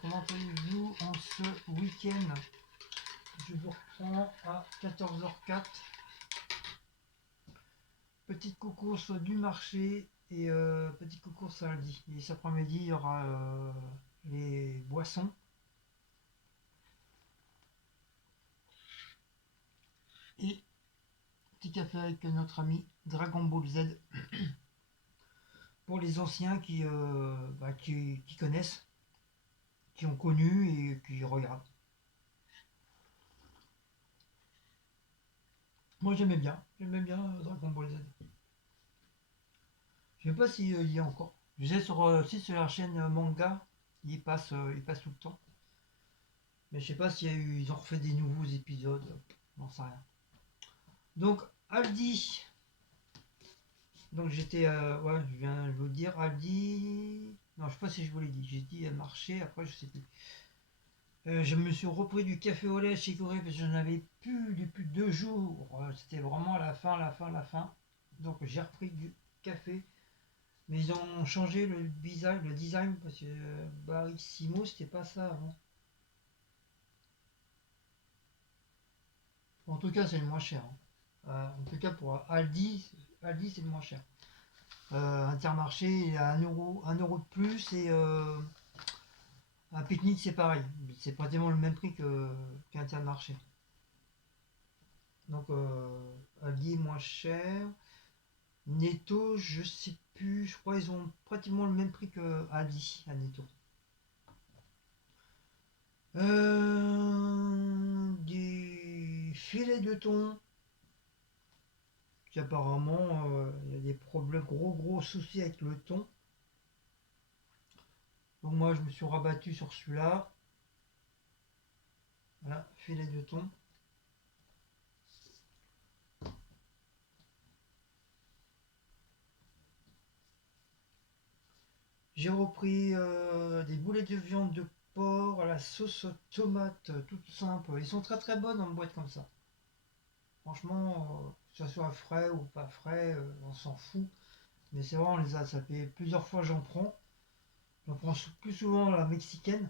comment allez-vous en ce week-end? Je vous reprends à 14h04. Petite course du marché et petite course à Aldi. Et cet après-midi, il y aura les boissons. Et petit café avec notre ami Dragon Ball Z. Pour les anciens qui connaissent, qui ont connu et qui regardent. Moi j'aimais bien Dragon Ball Z. Je sais pas s'il y a encore. Je sais sur la chaîne manga, il passe tout le temps. Mais je sais pas ils ont refait des nouveaux épisodes, j'en sais rien. Donc Aldi. Donc j'étais, je viens de vous le dire, Aldi. Non, je sais pas si je vous l'ai dit. J'ai dit marché, après je sais plus. Je me suis repris du café au lait chez Corée parce que j'en avais plus depuis 2 jours. C'était vraiment la fin. Donc j'ai repris du café. Mais ils ont changé le design parce que Barissimo c'était pas ça avant. En tout cas c'est le moins cher, hein. En tout cas pour Aldi c'est le moins cher. Intermarché il y a 1 euro de plus et un pique-nique c'est pareil. C'est pratiquement le même prix qu'Intermarché. Donc Aldi moins cher. Netto, je sais plus, je crois qu'ils ont pratiquement le même prix que Aldi à Netto. Du filet de thon, qui apparemment il y a des problèmes, gros soucis avec le thon. Donc moi je me suis rabattu sur celui-là. Voilà, filet de thon. J'ai repris des boulettes de viande de porc à la sauce tomate, toute simple. Ils sont très bonnes en boîte comme ça. Franchement, que ce soit frais ou pas frais, on s'en fout. Mais c'est vrai, ça fait plusieurs fois que j'en prends. J'en prends plus souvent la mexicaine.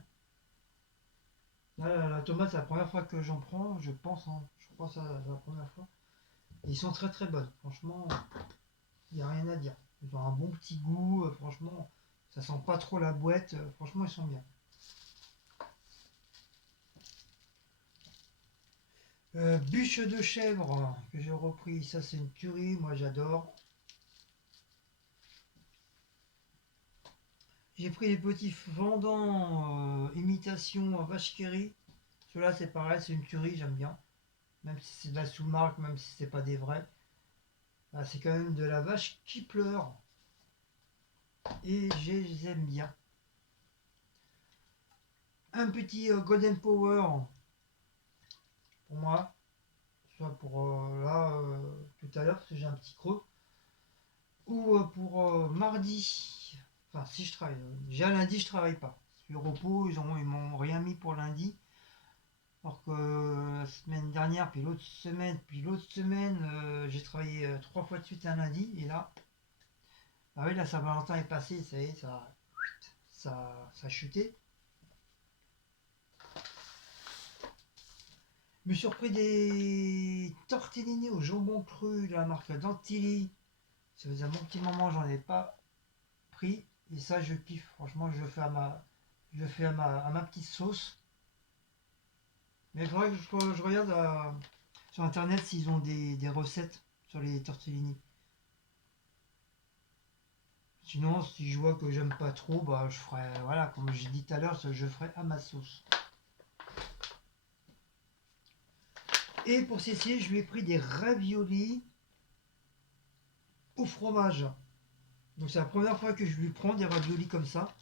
Là, la tomate, c'est la première fois que j'en prends, je pense, hein. Je crois que c'est la première fois. Et ils sont très bonnes. Franchement, il n'y a rien à dire. Ils ont un bon petit goût. Franchement, ça sent pas trop la boîte. Franchement, ils sont bien. Bûche de chèvre que j'ai repris. Ça, c'est une tuerie. Moi, j'adore. J'ai pris les petits fendants imitation vache qui rit. Ceux-là, c'est pareil, c'est une tuerie, j'aime bien. Même si c'est de la sous-marque, même si c'est pas des vrais. Ah, c'est quand même de la vache qui pleure. Et je les aime bien. Un petit Golden Power pour moi. Soit pour tout à l'heure, parce que j'ai un petit creux. Ou pour mardi. Enfin, si je travaille. Déjà lundi, je travaille pas. Sur le repos, ils m'ont rien mis pour lundi. Alors que la semaine dernière, puis l'autre semaine, j'ai travaillé 3 fois de suite un lundi. Et là, bah oui, la Saint-Valentin est passée, ça y est, ça a chuté. Je me suis repris des tortellini au jambon cru de la marque Dantilly. Ça faisait un bon petit moment, j'en ai pas pris. Et ça, je kiffe. Franchement, je le fais à ma petite sauce. Mais il faudrait que je regarde sur internet s'ils ont des recettes sur les tortellini. Sinon, si je vois que j'aime pas trop, bah je ferai, voilà, comme j'ai dit tout à l'heure, je ferai à ma sauce. Et pour ceci, je lui ai pris des raviolis au fromage. Donc c'est la première fois que je lui prends des raviolis comme ça.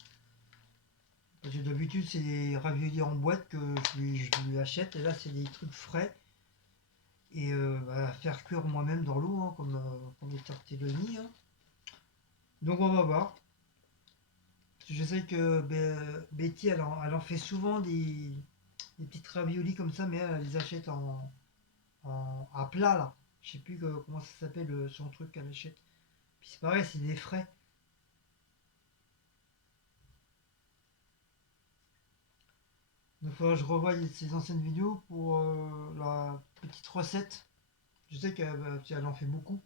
Parce que d'habitude, c'est des raviolis en boîte que je lui achète. Et là, c'est des trucs frais. Et faire cuire moi-même dans l'eau, hein, comme les tortellini, hein. Donc on va voir. Je sais que Betty, elle en fait souvent des petites raviolis comme ça, mais elle les achète à plat là. Je sais plus comment ça s'appelle son truc qu'elle achète. Puis c'est pareil, c'est des frais. Donc il faudra que je revoie ces anciennes vidéos pour la petite recette. Je sais qu'elle en fait beaucoup.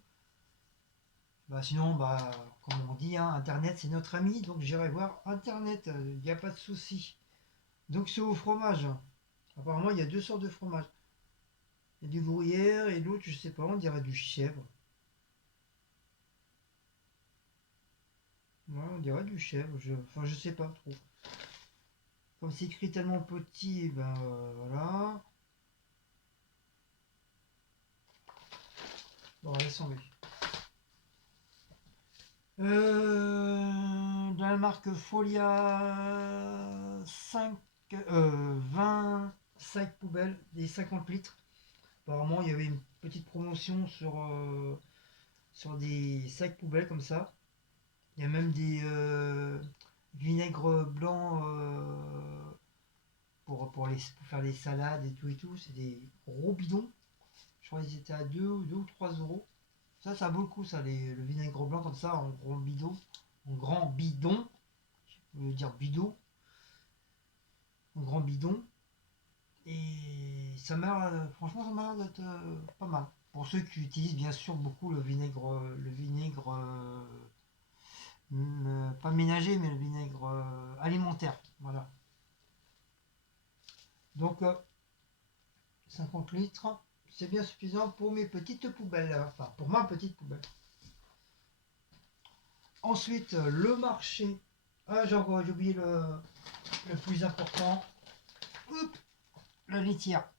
Bah, sinon, bah, comme on dit, hein, Internet c'est notre ami, donc j'irai voir Internet, il n'y a pas de souci. Donc c'est au fromage. Apparemment, il y a deux sortes de fromage. Il y a du gruyère et l'autre, je sais pas, on dirait du chèvre. Ouais, on dirait du chèvre, enfin je sais pas trop. Comme c'est écrit tellement petit, ben voilà. Bon, laisse tomber. Dans la marque Folia 5, 20 sacs poubelles, des 50 litres. Apparemment, il y avait une petite promotion sur des sacs poubelles comme ça. Il y a même des vinaigres blancs pour faire des salades et tout et tout. C'est des gros bidons. Je crois qu'ils étaient à 2 ou 3 euros. Ça vaut le coup, ça, le vinaigre blanc comme ça, en gros bidon. En grand bidon. Je veux dire bidon. En grand bidon. Et ça m'a franchement, ça m'a l'air d'être pas mal. Pour ceux qui utilisent bien sûr beaucoup le vinaigre pas ménager, mais le vinaigre alimentaire. Voilà. Donc 50 litres, c'est bien suffisant pour mes petites poubelles. Enfin, pour ma petite poubelle. Ensuite, le marché. Ah, j'ai oublié le plus important. Oups, la litière.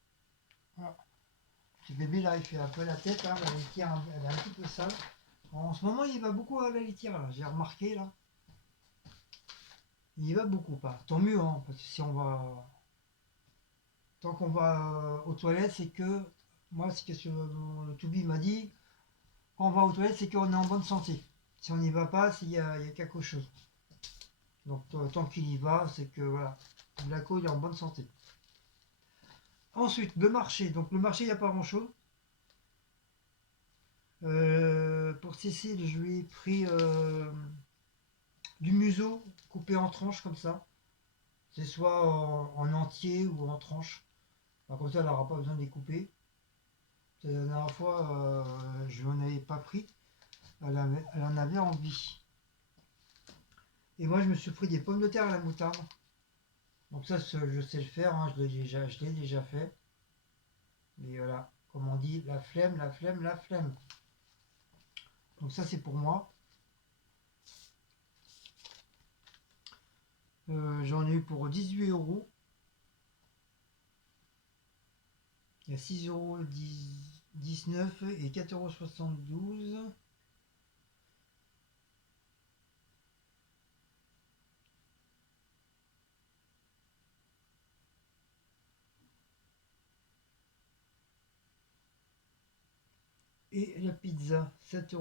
Voilà. Petit bébé là, il fait un peu la tête. Hein, la litière, elle est un petit peu sale. En ce moment, il va beaucoup à la litière. J'ai remarqué là. Il y va beaucoup pas. Tant mieux, hein, parce que si on va. Tant qu'on va aux toilettes, c'est que. Moi, c'est ce que le Toubi m'a dit. Quand on va aux toilettes, c'est qu'on est en bonne santé. Si on n'y va pas, il y a quelque chose. Donc tant qu'il y va, c'est que voilà. Blaco, il est en bonne santé. Ensuite, le marché. Donc le marché, il n'y a pas grand-chose. Pour Cécile, je lui ai pris du museau coupé en tranches comme ça. C'est soit en entier ou en tranches. Enfin, comme ça, elle n'aura pas besoin de les couper. La dernière fois, je n'en avais pas pris. Elle en avait envie. Et moi, je me suis pris des pommes de terre à la moutarde. Donc ça, je sais le faire. Hein, je l'ai déjà fait. Mais voilà, comme on dit, la flemme, la flemme, la flemme. Donc ça, c'est pour moi. J'en ai eu pour 18 euros. Il y a 6,19 € et 4,72 €. Et la pizza, 7,12 €.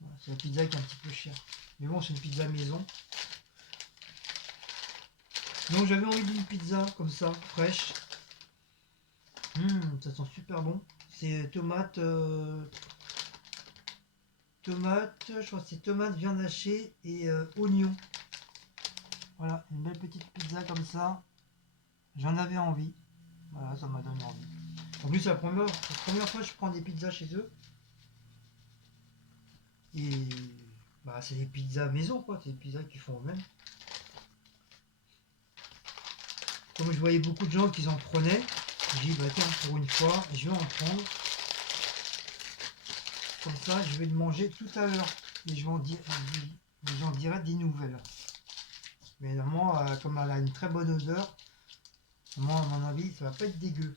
Voilà, c'est la pizza qui est un petit peu chère. Mais bon, c'est une pizza maison. Donc j'avais envie d'une pizza comme ça, fraîche. Ça sent super bon. C'est je crois que c'est tomate, viande hachée et oignon. Voilà, une belle petite pizza comme ça. J'en avais envie. Voilà, ça m'a donné envie. En plus, c'est la première fois que je prends des pizzas chez eux. Et bah, c'est des pizzas maison, quoi. C'est des pizzas qu'ils font eux-mêmes. Comme je voyais beaucoup de gens qui en prenaient, j'ai dit, bah tiens, pour une fois, je vais en prendre. Comme ça, je vais le manger tout à l'heure. Et j'en dirai des nouvelles. Mais normalement, comme elle a une très bonne odeur, moi, à mon avis, ça va pas être dégueu.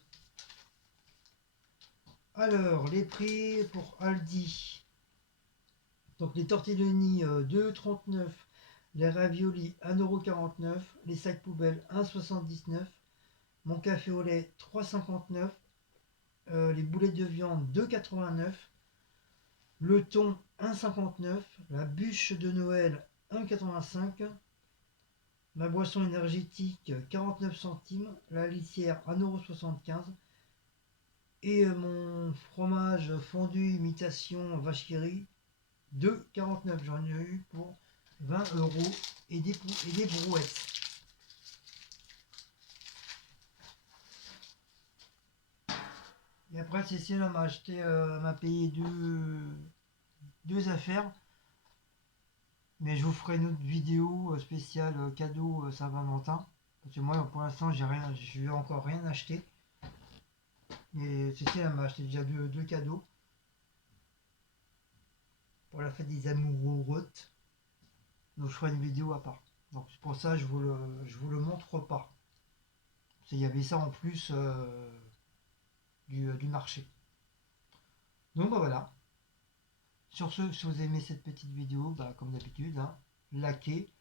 Alors, les prix pour Aldi. Donc, les tortellini, 2,39 €. Les raviolis, 1,49 €. Les sacs poubelles, 1,79 €. Mon café au lait, 3,59 €. Les boulettes de viande, 2,89 €. Le thon, 1,59 €. La bûche de Noël, 1,85 €. Ma boisson énergétique, 49 centimes. La litière, 1,75 €. Et mon fromage fondu imitation vache qui rit, 2,49 €. J'en ai eu pour 20 € et des brouettes. Et après, Cécile elle m'a acheté, m'a payé deux affaires. Mais je vous ferai une autre vidéo spéciale cadeau Saint-Valentin. Parce que moi, pour l'instant, je n'ai encore rien acheté. Mais Cécile elle m'a acheté déjà deux cadeaux pour la fête des amoureux. Donc je ferai une vidéo à part. Donc c'est pour ça que je vous le montre pas. Parce qu'il y avait ça en plus du marché. Donc bah, voilà. Sur ce, si vous aimez cette petite vidéo, bah, comme d'habitude, hein, likez,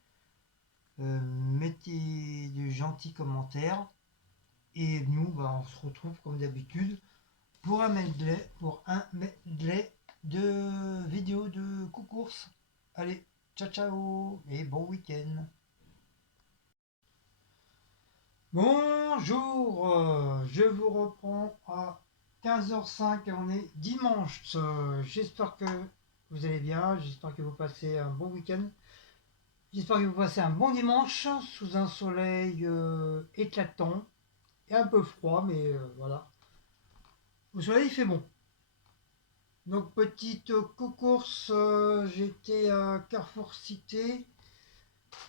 mettez de gentils commentaires. Et nous, bah, on se retrouve comme d'habitude pour un medley de vidéos de course. Allez, ciao ciao et bon week-end. Bonjour, je vous reprends à 15h05 et on est dimanche. J'espère que vous allez bien, j'espère que vous passez un bon week-end. J'espère que vous passez un bon dimanche sous un soleil éclatant et un peu froid, mais voilà. Au soleil, il fait bon. Donc, petite course, j'étais à Carrefour Cité.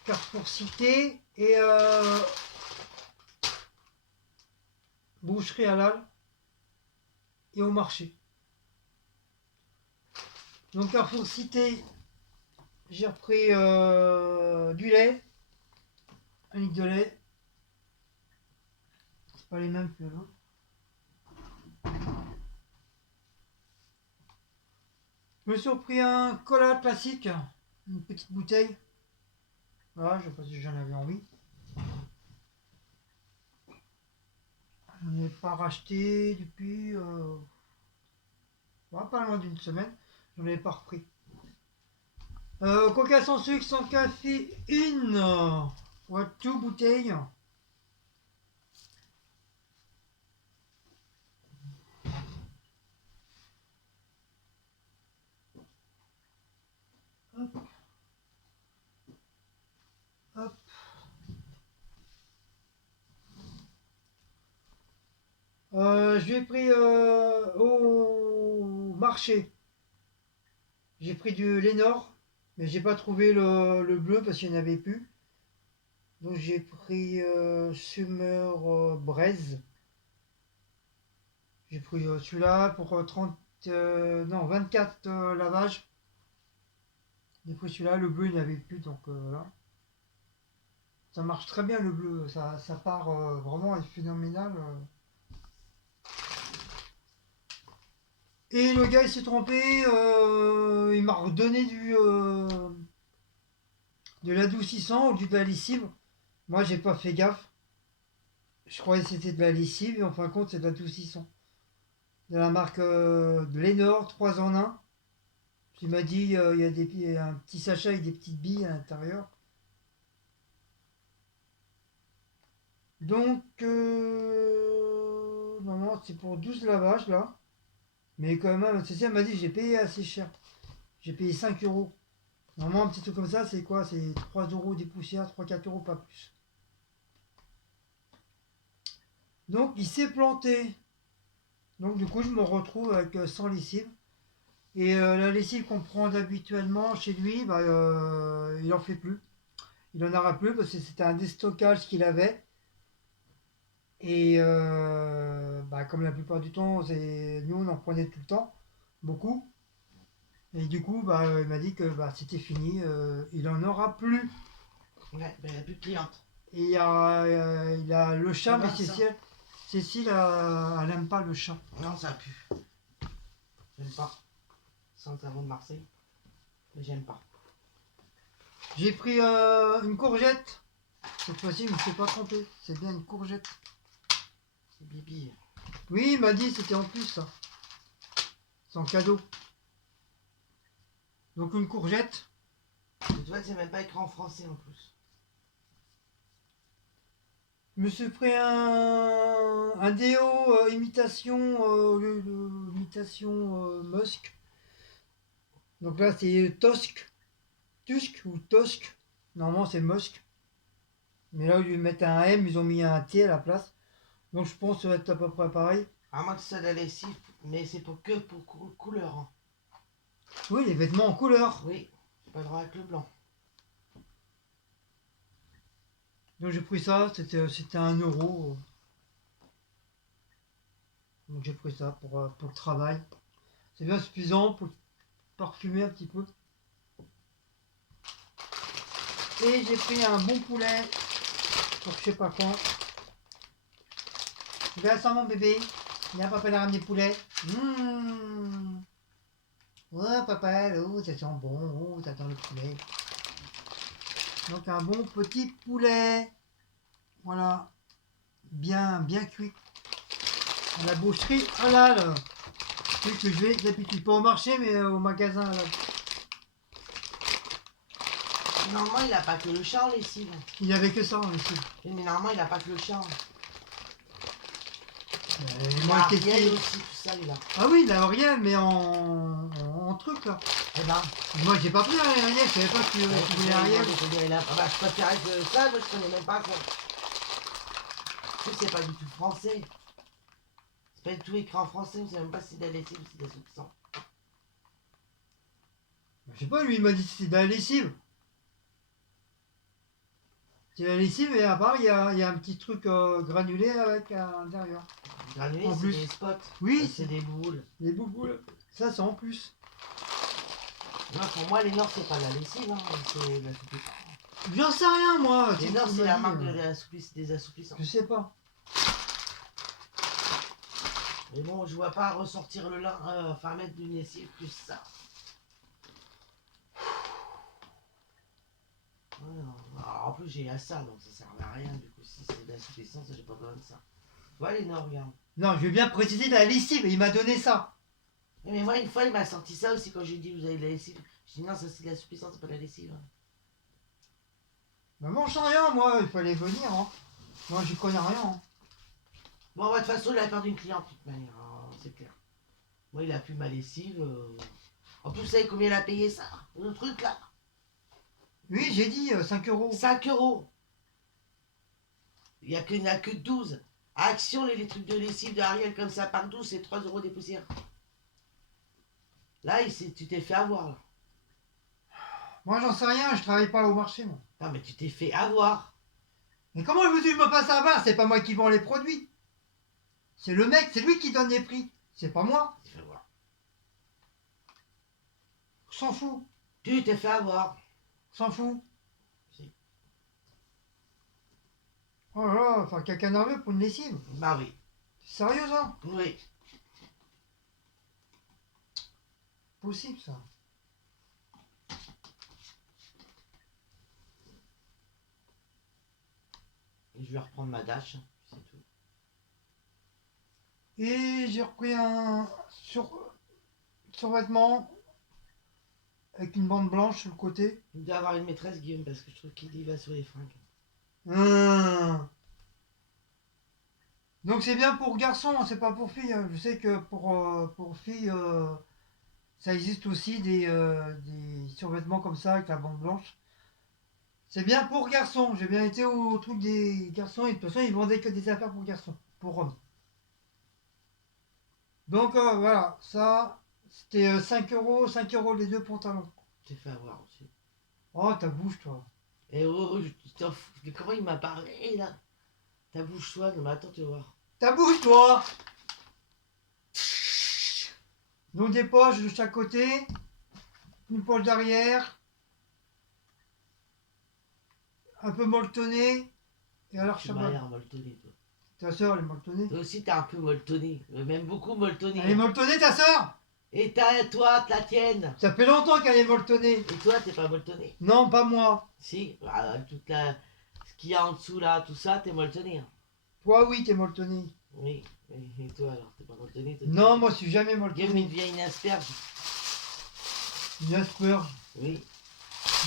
Carrefour Cité et boucherie halal et au marché. Donc Carrefour Cité, j'ai repris du lait, 1 litre de lait. C'est pas les mêmes que l'autre. Je me suis repris un cola classique, une petite bouteille. Voilà, je sais pas si j'en avais envie. Je n'ai pas racheté depuis pas loin d'une semaine. Je n'en ai pas repris. Coca sans sucre, sans café, une. Ouais, tout bouteille. Hop, hop. Je l'ai pris au marché. J'ai pris du Lénor, mais j'ai pas trouvé le bleu parce qu'il n'y en avait plus. Donc j'ai pris Summer Braise. J'ai pris celui-là pour 30, non 24 lavages. J'ai pris celui-là, le bleu il n'y avait plus, donc voilà. Ça marche très bien le bleu, ça part vraiment phénoménal. Et le gars il s'est trompé, il m'a redonné de l'adoucissant au lieu de la lessive. Moi j'ai pas fait gaffe. Je croyais que c'était de la lessive et en fin de compte c'est de l'adoucissant. De la marque de Lénor 3 en 1. Il m'a dit il y a un petit sachet avec des petites billes à l'intérieur. Donc normalement c'est pour 12 lavages là. Mais quand même, c'est ça, elle m'a dit j'ai payé assez cher. J'ai payé 5 euros. Normalement un petit truc comme ça c'est quoi? C'est 3 euros des poussières, 3-4 euros pas plus. Donc il s'est planté. Donc du coup je me retrouve avec 100 lessives. Et la lessive qu'on prend habituellement chez lui, bah, il en fait plus. Il en aura plus parce que c'était un déstockage qu'il avait. Et bah, comme la plupart du temps, nous on en prenait tout le temps, beaucoup. Et du coup, bah, il m'a dit que bah, c'était fini, il en aura plus. Ouais, ben il n'y a plus de clientes. Et il a le chat, mais Cécile, elle n'aime pas le chat. Non, ça pue. J'aime pas. Sans le savon de Marseille. Mais j'aime pas. J'ai pris une courgette. Cette fois-ci, je ne me suis pas trompé. C'est bien une courgette. C'est Bibi. Oui, il m'a dit c'était en plus ça. C'est en cadeau. Donc une courgette. Et tu vois que c'est même pas écrit en français en plus. Je me suis pris un déo imitation, imitation Musk. Donc là c'est Tosk. Tusk ou Tosk. Normalement c'est Musk. Mais là au lieu de mettre un M, ils ont mis un T à la place. Donc je pense que ça va être à peu près pareil. À moins que ce soit de la lessive, mais c'est pour couleur. Hein. Oui, les vêtements en couleur. Oui, j'ai pas le droit avec le blanc. Donc j'ai pris ça, c'était 1 euro. Donc j'ai pris ça pour le travail. C'est bien suffisant pour parfumer un petit peu. Et j'ai pris un bon poulet pour je sais pas quand. Regarde ça mon bébé. Viens, papa il a ramené poulet. Ouais papa, oh ça sent bon, oh ça sent le poulet. Donc un bon petit poulet. Voilà. Bien cuit. À la boucherie halal. Oui, que je vais d'habitude pas au marché mais au magasin halal. Normalement, il a pas que le chat en lessive. Il n'y avait que ça ici. Mais normalement, il a pas que le chat. Moi, Ariel aussi, tout ça, il a. Ah oui, la Ariel, mais en truc là. Eh ben. Moi, j'ai pas pris Ariel, je savais pas que tu voulais Ariel. Je préférais que ça, moi je connais même pas quoi. C'est pas du tout français. C'est pas du tout écrit en français, je sais même pas si c'est de la lessive ou si c'est de la soupçon. Je sais pas, lui il m'a dit que c'était de la lessive. C'est la lessive et à part il y a un petit truc granulé avec à l'intérieur. Granulé, En c'est plus. des spots. Oui, c'est des boules. Des bouboules. Ça c'est en plus. Non, pour moi, les Nord, c'est pas de la lessive, hein, c'est de l'assouplissant. J'en sais rien moi. Les Nord, c'est la marque des assouplissants. Je sais pas. Mais bon, je vois pas ressortir le lin, enfin mettre d'une lessive plus ça. Ouais, alors, en plus, j'ai à ça, donc ça sert à rien. Du coup, si c'est de l'assouplissant, j'ai pas besoin de ça. Voilà les Nord, regarde. Non, je vais bien préciser de la lessive, il m'a donné ça. Mais moi, une fois, il m'a sorti ça aussi quand j'ai dit vous avez de la lessive. J'ai dit non, ça c'est de l'assouplissant, c'est pas de la lessive. Bah moi, je sais rien, moi, il fallait venir. Hein. Moi, j'y connais rien. Hein. Bon, de toute façon, il a perdu une cliente, de toute manière, hein, c'est clair. Moi, il a plus ma lessive. En plus, vous savez combien il a payé ça? Le truc là? Oui, j'ai dit 5 euros. 5 euros. Il n'y a que 12. À Action, les trucs de lessive de Ariel comme ça par 12, c'est 3 euros des poussières. Là, tu t'es fait avoir. Là. Moi, j'en sais rien, je travaille pas au marché, moi. Non, mais tu t'es fait avoir. Mais comment je veux-tu me passer à bas? C'est pas moi qui vends les produits. C'est le mec, c'est lui qui donne les prix. C'est pas moi. Tu t'es fait avoir. On s'en fout. Tu t'es fait avoir. On s'en fout. Si. Oh là là, enfin, quelqu'un nerveux pour une lessive. Bah oui. C'est sérieux, ça? Oui. Possible, ça. Et je vais reprendre ma dash, c'est tout. Et j'ai repris un survêtement avec une bande blanche sur le côté. Il doit avoir une maîtresse, Guillaume, parce que je trouve qu'il y va sur les fringues. Donc c'est bien pour garçons, hein, c'est pas pour filles. Hein. Je sais que pour filles, ça existe aussi des survêtements comme ça avec la bande blanche. C'est bien pour garçons. J'ai bien été au truc des garçons et de toute façon ils vendaient que des affaires pour garçons, pour hommes. Donc voilà, ça c'était 5 euros, 5 euros les deux pantalons. Tu t'es fait avoir aussi. Oh ta bouche toi. Et oh, comment il m'a parlé là? Ta bouche toi, non mais attends, tu vas voir. Ta bouche toi. Donc des poches de chaque côté, une poche d'arrière, un peu molletonné. Et alors Tu m'as l'air molletonné, toi. Ta soeur elle est molletonnée. Toi aussi, t'es un peu molletonné, même beaucoup molletonné. Elle est molletonnée ta soeur? Et toi, la tienne. Ça fait longtemps qu'elle est molletonnée. Et toi, t'es pas molletonné? Non, pas moi. Si, bah, ce qu'il y a en dessous là, tout ça, t'es molletonné. Hein. Toi oui, t'es molletonné. Oui, et toi alors, t'es pas molletonné? Toi, Non, moi je suis jamais Guillaume, molletonné. il devient une asperge. Une asperge. Oui.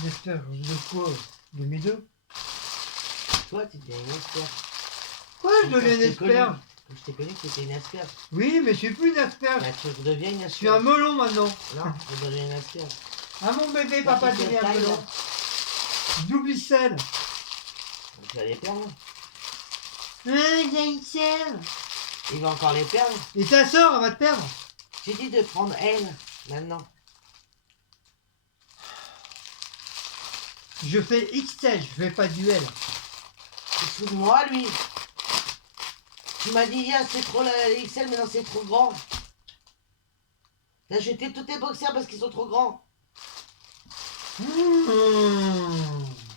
Une asperge de quoi? De mes deux? Toi, tu deviens une asperge. Quoi, je deviens une asperge? Quand je t'ai connu, tu étais une asperge. Oui, mais je suis plus une asperge. Bah, tu redeviens une asperge. Je suis un melon maintenant. Non, tu deviens une asperge. Ah mon bébé, Bah, papa tu devient un tailles, melon. là. Double sel. Tu vas les perdre. J'ai une selle. Il va encore les perdre. Et ta soeur, elle va te perdre. J'ai dit de prendre elle, maintenant. Je fais XL, je fais pas du L. Il se fout de moi, lui. Tu m'as dit hier, c'est trop la XL, maintenant c'est trop grand. T'as jeté tous tes boxers parce qu'ils sont trop grands.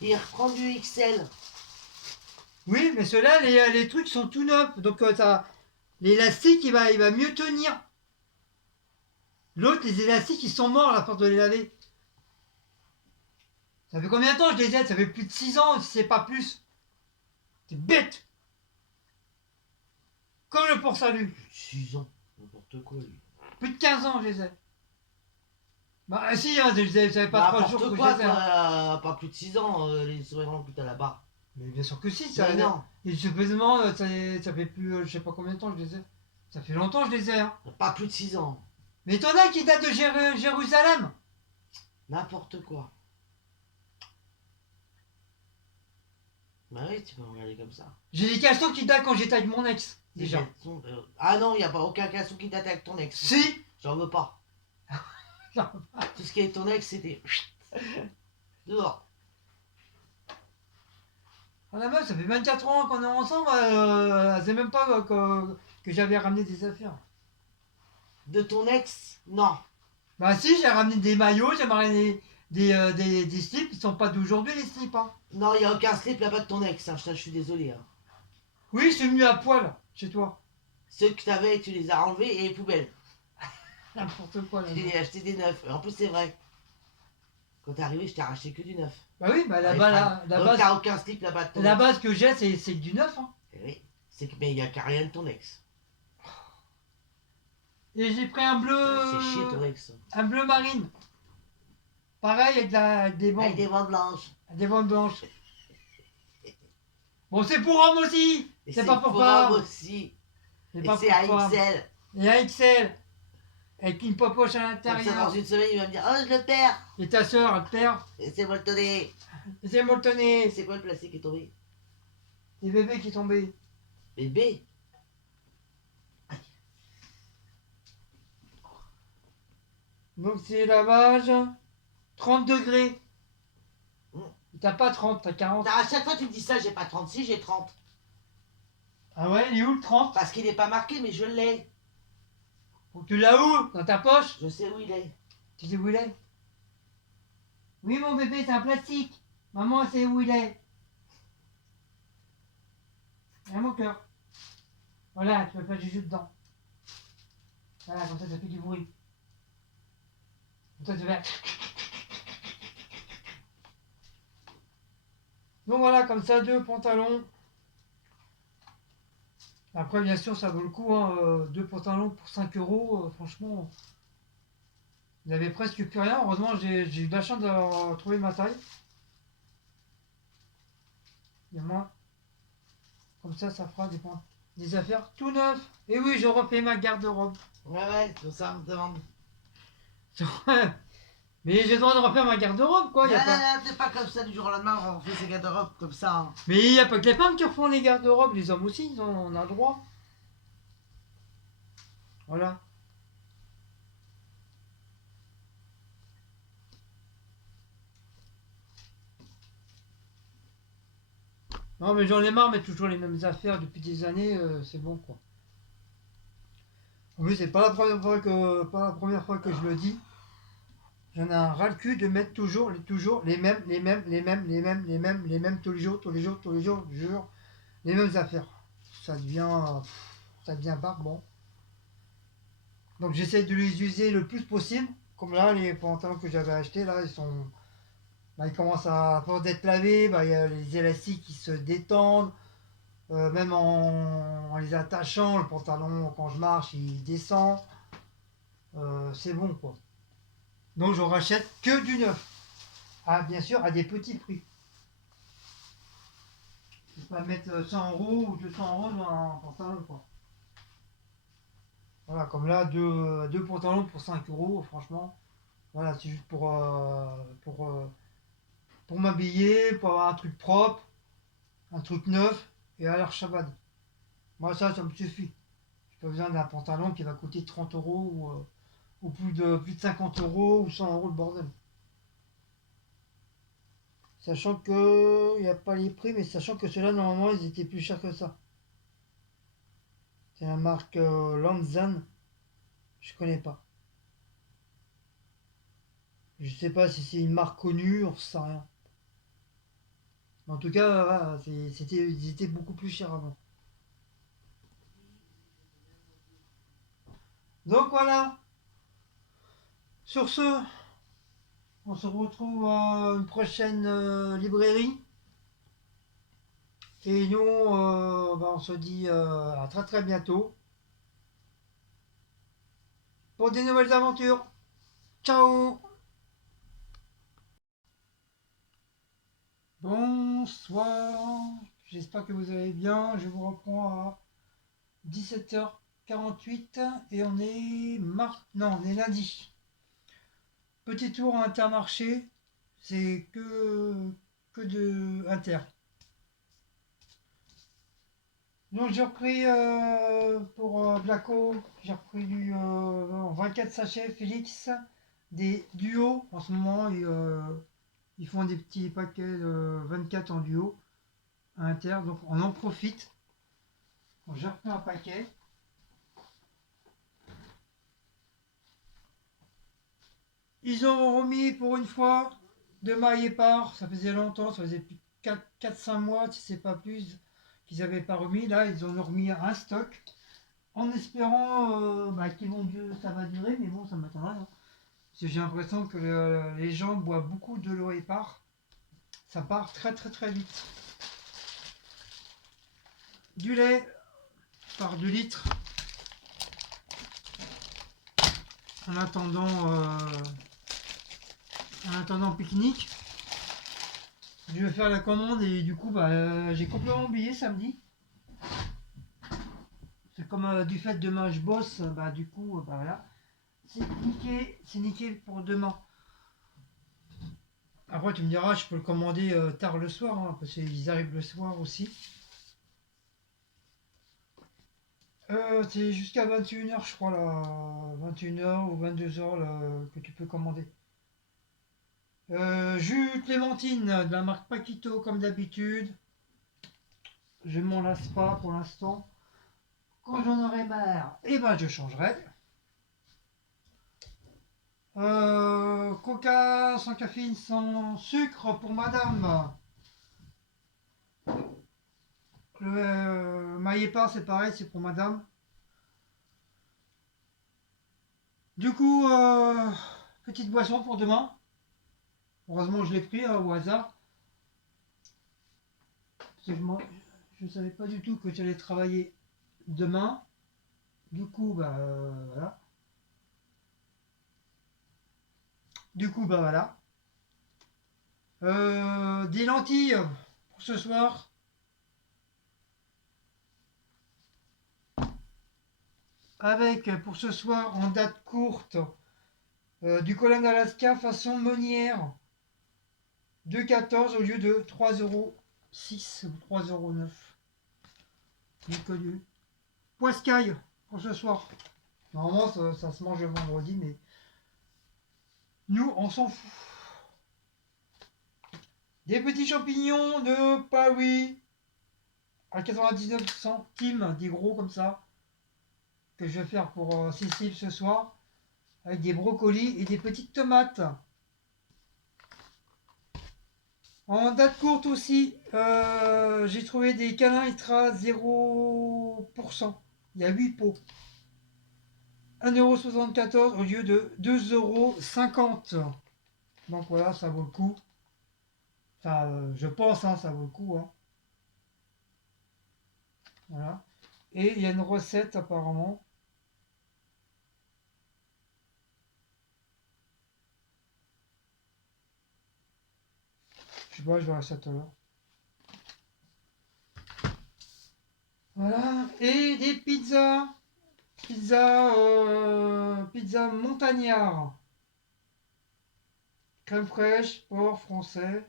Il reprend du XL. Oui, mais ceux-là, les trucs sont tout neufs. Donc l'élastique, il va mieux tenir. L'autre, les élastiques, ils sont morts à la force de les laver. Ça fait combien de temps que je les ai? Ça fait plus de 6 ans, si c'est pas plus. T'es bête. Comme le pour salut. 6 ans, n'importe quoi, lui. Plus de 15 ans, je les ai. Bah si, hein, ça fait pas 3 jours que N'importe je quoi, les ai. Hein. pas plus de 6 ans, les sourires plus à la barre. Mais bien sûr que si, ça. Mais non, Et supposément, ça fait plus, je sais pas combien de temps que je les ai. Ça fait longtemps que je les ai. Hein. pas plus de 6 ans. Mais t'en as qui datent de Jérusalem. N'importe quoi. Bah oui, tu peux regarder comme ça. J'ai des caleçons qui datent quand j'étais avec mon ex, déjà. Ah non, il n'y a pas aucun caleçon qui date avec ton ex. Si. J'en veux pas. Non. Tout ce qui est ton ex, c'était... dehors. Ah, la meuf, ça fait 24 ans qu'on est ensemble, elle sait même pas que j'avais ramené des affaires. De ton ex, non. Bah si, j'ai ramené des maillots, j'ai ramené des slips, ils sont pas d'aujourd'hui les slips. Hein. Non, il n'y a aucun slip là-bas de ton ex, hein. Je suis désolé. Hein. Oui, je suis venu à poil chez toi. Ceux que tu avais, tu les as enlevés et les poubelles. N'importe quoi là. J'ai acheté des neufs. En plus, c'est vrai. Quand t'es arrivé, je t'ai racheté que du neuf. Bah oui, bah Allez, là-bas, Fran. la Donc base, t'as aucun slip là-bas de ton la ex. base que j'ai, c'est du neuf. Hein. Eh oui, c'est que mais il n'y a qu'à rien de ton ex. Et j'ai pris un bleu. C'est chier ton ex. Un bleu marine. Pareil avec des bandes. Avec des bandes blanches. Des bandes blanches. Bon, c'est pour homme aussi. Et C'est pas pour homme femmes. aussi. C'est Et pas c'est pour femmes. AXL. Et un XL. Avec une popoche à Comme ça, l'intérieur. dans une semaine, il va me dire, oh, je le perds. Et ta soeur, elle te perd. Et c'est molletonné. Et c'est molletonné. Et c'est quoi le plastique qui est tombé? Des bébés qui tombaient. Bébé. Donc c'est lavage. 30 degrés. Mm. T'as pas 30, t'as 40. À chaque fois, tu me dis ça, j'ai pas 36, j'ai 30. Ah ouais, il est où le 30? Parce qu'il n'est pas marqué, mais je l'ai. Tu l'as où? Dans ta poche? Je sais où il est. Tu sais où il est? Oui, mon bébé, c'est un plastique. Maman, c'est où il est? À mon cœur. Voilà, tu peux faire du jus dedans. Voilà, comme ça fait du bruit. Comme ça, tu fais... Donc voilà, comme ça, 2 pantalons. Après, bien sûr, ça vaut le coup. Hein, 2 pantalons pour 5 euros. Franchement, il n'y avait presque plus rien. Heureusement, j'ai eu de la chance d'avoir trouvé ma taille. Et moi, comme ça fera des affaires tout neufs. Et oui, je refais ma garde-robe. Ouais, tout ça, on me demande. Mais j'ai le droit de refaire ma garde-robe, quoi. Non, c'est pas comme ça du jour au lendemain, on fait ses garde-robes comme ça. Hein. Mais il n'y a pas que les femmes qui refont les garde-robes, les hommes aussi, on a le droit. Voilà. Non, mais j'en ai marre, mais toujours les mêmes affaires depuis des années, c'est bon, quoi. En plus, c'est pas la première fois que je le dis. J'en ai un ras le cul de mettre toujours les mêmes, les mêmes, tous les jours, les mêmes affaires. Ça devient barbant. Donc j'essaie de les user le plus possible. Comme là, les pantalons que j'avais achetés, là, ils commencent à force d'être lavés, il y a les élastiques qui se détendent. Même en les attachant, le pantalon, quand je marche, il descend. C'est bon, quoi. Donc je rachète que du neuf. Ah, bien sûr, à des petits prix. Je ne vais pas mettre 100 euros ou 200 euros dans un pantalon, quoi. Voilà, comme là, deux pantalons pour 5 euros, franchement. Voilà, c'est juste pour m'habiller, pour avoir un truc propre, un truc neuf et à l'air Shabbat. Moi, ça me suffit. pas besoin d'un pantalon qui va coûter 30 euros ou plus de 50 euros ou 100 euros le bordel. Sachant que il n'y a pas les prix, mais sachant que ceux-là normalement ils étaient plus chers que ça. C'est la marque Lanzan, je connais pas. Je sais pas si c'est une marque connue, on sait rien. Mais en tout cas, voilà, ils étaient beaucoup plus chers avant. Donc voilà, sur ce, on se retrouve à une prochaine librairie. Et nous, on se dit à très très bientôt pour des nouvelles aventures. Ciao! Bonsoir, j'espère que vous allez bien. Je vous reprends à 17h48 et non, on est lundi. Petit tour à Intermarché, c'est que de Inter. Donc j'ai repris pour Blaco, j'ai repris du 24 sachets Félix, des duos. En ce moment, ils font des petits paquets de 24 en duo à Inter, donc on en profite. Bon, j'ai repris un paquet. Ils ont remis pour une fois de maille épars, ça faisait longtemps, ça faisait plus de 4-5 mois, si c'est pas plus, qu'ils n'avaient pas remis. Là, ils en ont remis un stock, en espérant ça va durer, mais bon, ça m'attendrait. Hein. Parce que j'ai l'impression que les gens boivent beaucoup de l'eau épars, ça part très très très vite. Du lait par 2 litres, en attendant, pique-nique. Je vais faire la commande et du coup j'ai complètement oublié samedi. C'est comme du fait demain je bosse, du coup voilà. C'est niqué pour demain. Après tu me diras je peux le commander tard le soir, hein, parce qu'ils arrivent le soir aussi. C'est jusqu'à 21h je crois là. 21h ou 22h là, que tu peux commander. Jus Clémentine de la marque Paquito comme d'habitude. Je m'en lasse pas pour l'instant. Quand j'en aurai marre, je changerai. Coca sans caféine, sans sucre pour madame. Le Maïepa, c'est pareil, c'est pour madame. Du coup, petite boisson pour demain. Heureusement, je l'ai pris au hasard. Parce que je ne savais pas du tout que j'allais travailler demain. Du coup, voilà. Du coup, voilà. Des lentilles pour ce soir. Avec pour ce soir en date courte du Colin d'Alaska façon meunière. 2,14 au lieu de 3,06 ou 3,09 €. Bien connu. Poiscaille pour ce soir. Normalement ça se mange le vendredi, mais nous on s'en fout. Des petits champignons de Paris à 99 centimes, des gros comme ça, que je vais faire pour Cécile ce soir, avec des brocolis et des petites tomates. En date courte aussi, j'ai trouvé des câlins Extra 0%. Il y a 8 pots. 1,74 € au lieu de 2,50 €. Donc voilà, ça vaut le coup. Enfin, je pense, hein, ça vaut le coup. Hein. Voilà. Et il y a une recette apparemment. Je sais pas, je verrai ça tout à l'heure. Voilà. Et des pizzas. Pizza montagnard. Crème fraîche, porc français.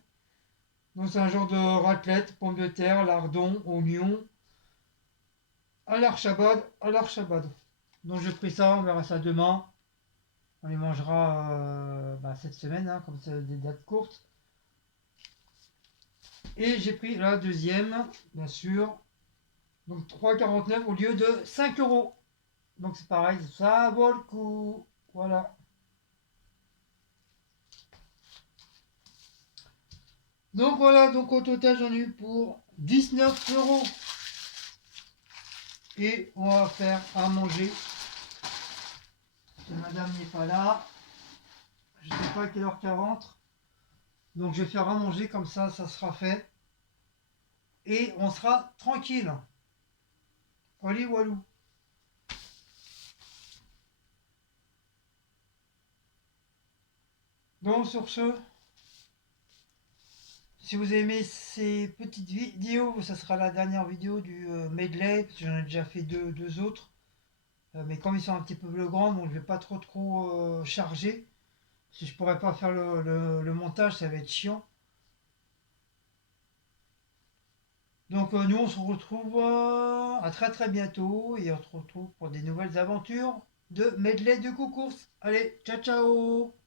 Donc c'est un genre de raclette, pommes de terre, lardons, oignons. à l'Archabad, à l'Archabad. Donc j'ai pris ça, on verra ça demain. On les mangera cette semaine, hein, comme c'est des dates courtes. Et j'ai pris la deuxième, bien sûr. Donc 3,49 au lieu de 5 euros. Donc c'est pareil, ça vaut le coup. Voilà. Donc voilà, donc au total j'en ai eu pour 19 euros. Et on va faire à manger. Madame n'est pas là. Je sais pas à quelle heure qu'elle rentre. Donc je vais faire à manger comme ça sera fait. Et on sera tranquille. Allez, walou. Donc sur ce, si vous aimez ces petites vidéos, ça sera la dernière vidéo du medley, parce que j'en ai déjà fait deux autres. Mais comme ils sont un petit peu plus grands, donc je vais pas trop charger. Si je pourrais pas faire le montage, ça va être chiant. Donc nous on se retrouve à très très bientôt et on se retrouve pour des nouvelles aventures de medley de course. Allez, ciao ciao.